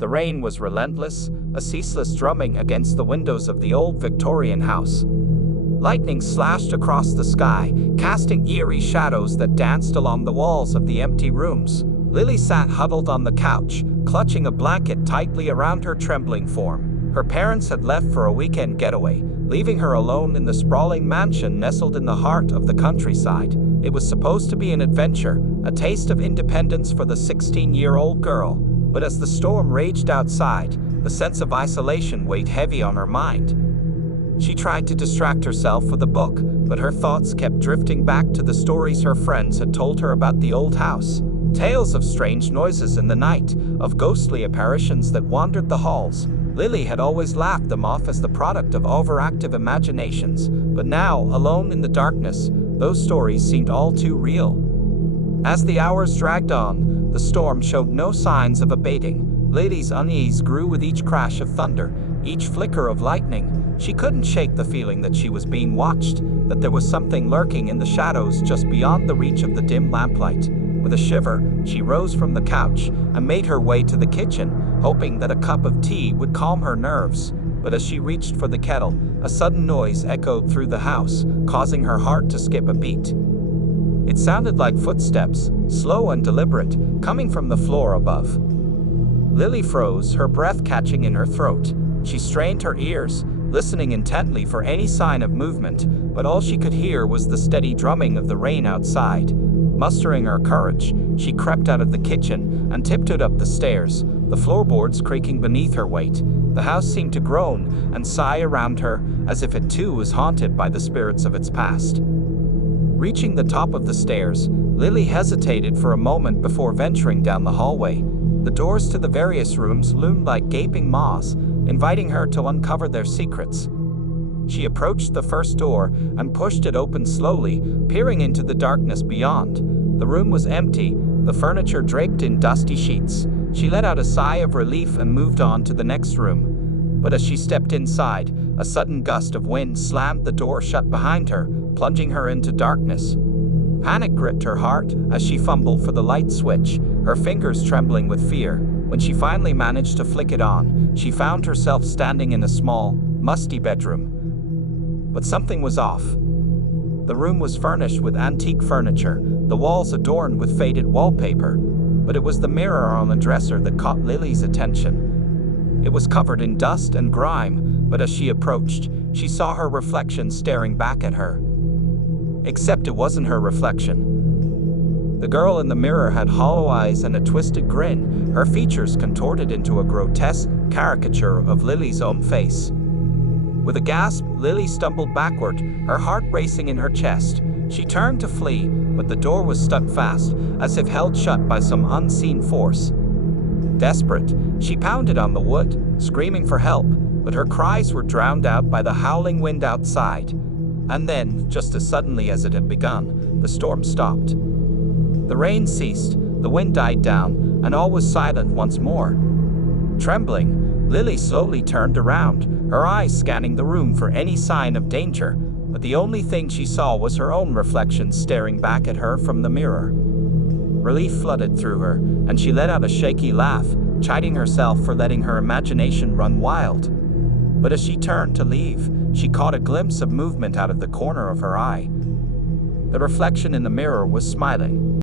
The rain was relentless, a ceaseless drumming against the windows of the old Victorian house. Lightning slashed across the sky, casting eerie shadows that danced along the walls of the empty rooms. Lily sat huddled on the couch, clutching a blanket tightly around her trembling form. Her parents had left for a weekend getaway, leaving her alone in the sprawling mansion nestled in the heart of the countryside. It was supposed to be an adventure, a taste of independence for the 16-year-old girl. But as the storm raged outside, the sense of isolation weighed heavy on her mind. She tried to distract herself with a book, but her thoughts kept drifting back to the stories her friends had told her about the old house. Tales of strange noises in the night, of ghostly apparitions that wandered the halls. Lily had always laughed them off as the product of overactive imaginations, but now, alone in the darkness, those stories seemed all too real. As the hours dragged on, the storm showed no signs of abating. Lily's unease grew with each crash of thunder, each flicker of lightning. She couldn't shake the feeling that she was being watched, that there was something lurking in the shadows just beyond the reach of the dim lamplight. With a shiver, she rose from the couch and made her way to the kitchen, hoping that a cup of tea would calm her nerves. But as she reached for the kettle, a sudden noise echoed through the house, causing her heart to skip a beat. It sounded like footsteps, slow and deliberate, coming from the floor above. Lily froze, her breath catching in her throat. She strained her ears, listening intently for any sign of movement, but all she could hear was the steady drumming of the rain outside. Mustering her courage, she crept out of the kitchen and tiptoed up the stairs, the floorboards creaking beneath her weight. The house seemed to groan and sigh around her, as if it too was haunted by the spirits of its past. Reaching the top of the stairs, Lily hesitated for a moment before venturing down the hallway. The doors to the various rooms loomed like gaping maws, inviting her to uncover their secrets. She approached the first door and pushed it open slowly, peering into the darkness beyond. The room was empty, the furniture draped in dusty sheets. She let out a sigh of relief and moved on to the next room. But as she stepped inside, a sudden gust of wind slammed the door shut behind her, plunging her into darkness. Panic gripped her heart as she fumbled for the light switch, her fingers trembling with fear. When she finally managed to flick it on, she found herself standing in a small, musty bedroom. But something was off. The room was furnished with antique furniture, the walls adorned with faded wallpaper, but it was the mirror on the dresser that caught Lily's attention. It was covered in dust and grime, but as she approached, she saw her reflection staring back at her. Except it wasn't her reflection. The girl in the mirror had hollow eyes and a twisted grin, her features contorted into a grotesque caricature of Lily's own face. With a gasp, Lily stumbled backward, her heart racing in her chest. She turned to flee, but the door was stuck fast, as if held shut by some unseen force. Desperate, she pounded on the wood, screaming for help, but her cries were drowned out by the howling wind outside. And then, just as suddenly as it had begun, the storm stopped. The rain ceased, the wind died down, and all was silent once more. Trembling, Lily slowly turned around, her eyes scanning the room for any sign of danger, but the only thing she saw was her own reflection staring back at her from the mirror. Relief flooded through her, and she let out a shaky laugh, chiding herself for letting her imagination run wild. But as she turned to leave, she caught a glimpse of movement out of the corner of her eye. The reflection in the mirror was smiling.